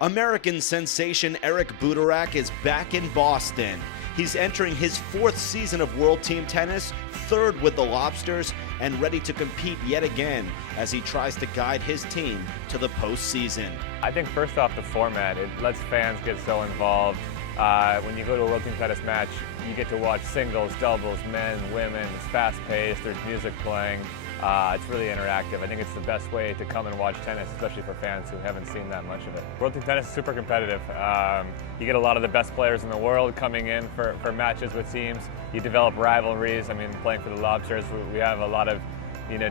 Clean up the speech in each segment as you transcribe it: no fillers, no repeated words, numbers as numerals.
American sensation Eric Butorac is back in Boston. He's entering his fourth season of World TeamTennis, third with the Lobsters, and ready to compete yet again as he tries to guide his team to the postseason. I think first off, the format, it lets fans get so involved. When you go to a World TeamTennis match, you get to watch singles, doubles, men, women. It's fast-paced, there's music playing. It's really interactive. I think it's the best way to come and watch tennis, especially for fans who haven't seen that much of it. World TeamTennis is super competitive. You get a lot of the best players in the world coming in for matches with teams. You develop rivalries. I mean, playing for the Lobsters, we have a lot of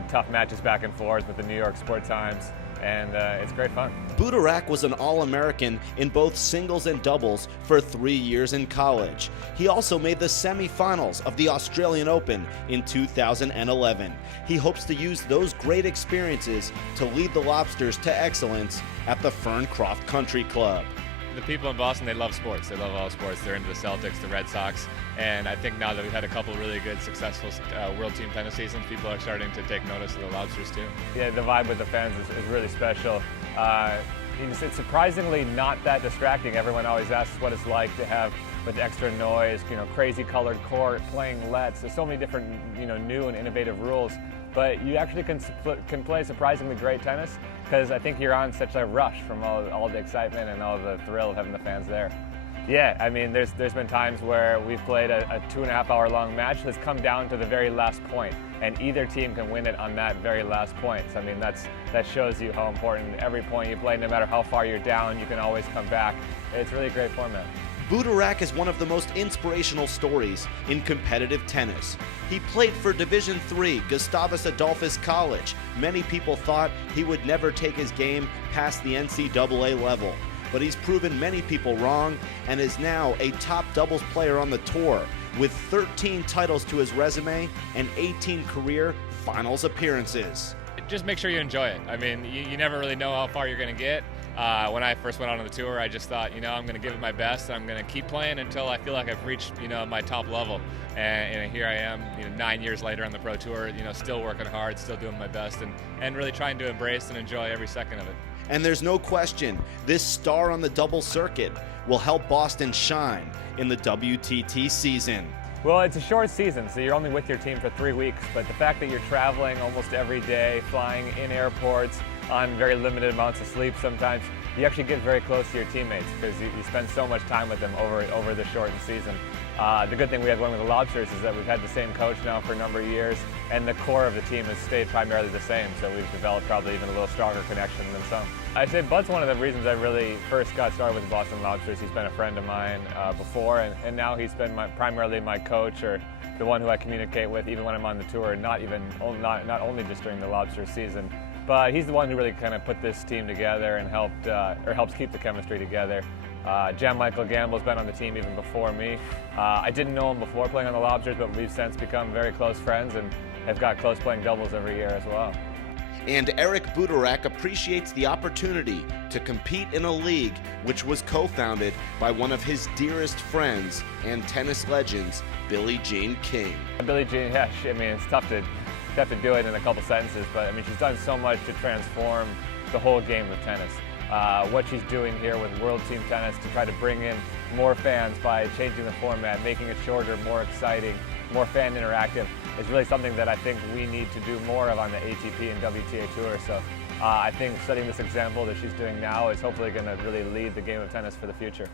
tough matches back and forth with the New York Sport Times, and it's great fun. Butorac was an All-American in both singles and doubles for 3 years in college. He also made the semifinals of the Australian Open in 2011. He hopes to use those great experiences to lead the Lobsters to excellence at the Ferncroft Country Club. The people in Boston, they love sports. They love all sports. They're into the Celtics, the Red Sox, and I think now that we've had a couple really good, successful World TeamTennis seasons, people are starting to take notice of the Lobsters too. Yeah, the vibe with the fans is really special. It's surprisingly not that distracting. Everyone always asks what it's like to have with extra noise, crazy colored court, playing lets. There's so many different, new and innovative rules. But you actually can play surprisingly great tennis because I think you're on such a rush from all the excitement and all the thrill of having the fans there. Yeah, I mean, there's been times where we've played a 2.5 hour long match that's come down to the very last point, and either team can win it on that very last point. So, I mean, that shows you how important every point you play, no matter how far you're down, you can always come back. It's really a great format. Butorac is one of the most inspirational stories in competitive tennis. He played for Division III Gustavus Adolphus College. Many people thought he would never take his game past the NCAA level, but he's proven many people wrong and is now a top doubles player on the tour with 13 titles to his resume and 18 career finals appearances. Just make sure you enjoy it. I mean, you never really know how far you're going to get. When I first went on the tour, I just thought, I'm going to give it my best. I'm going to keep playing until I feel like I've reached, my top level. And here I am, 9 years later on the Pro Tour, still working hard, still doing my best, and really trying to embrace and enjoy every second of it. And there's no question, this star on the double circuit will help Boston shine in the WTT season. Well, it's a short season, so you're only with your team for 3 weeks, but the fact that you're traveling almost every day, flying in airports, on very limited amounts of sleep sometimes, you actually get very close to your teammates because you spend so much time with them over the shortened season. The good thing we have going with the Lobsters is that we've had the same coach now for a number of years, and the core of the team has stayed primarily the same, so we've developed probably even a little stronger connection than some. I'd say Bud's one of the reasons I really first got started with the Boston Lobsters. He's been a friend of mine before, and now he's been primarily my coach, or the one who I communicate with even when I'm on the tour, not only just during the Lobsters season. But he's the one who really kind of put this team together and helps keep the chemistry together. Michael Gamble's been on the team even before me. I didn't know him before playing on the Lobsters, but we've since become very close friends and have got close playing doubles every year as well. And Eric Butorac appreciates the opportunity to compete in a league which was co-founded by one of his dearest friends and tennis legends, Billie Jean King. Billie Jean, yeah, it's tough to do it in a couple sentences, but I mean, she's done so much to transform the whole game of tennis. What she's doing here with World TeamTennis to try to bring in more fans by changing the format, making it shorter, more exciting, more fan interactive, is really something that I think we need to do more of on the ATP and WTA tour. So I think setting this example that she's doing now is hopefully going to really lead the game of tennis for the future.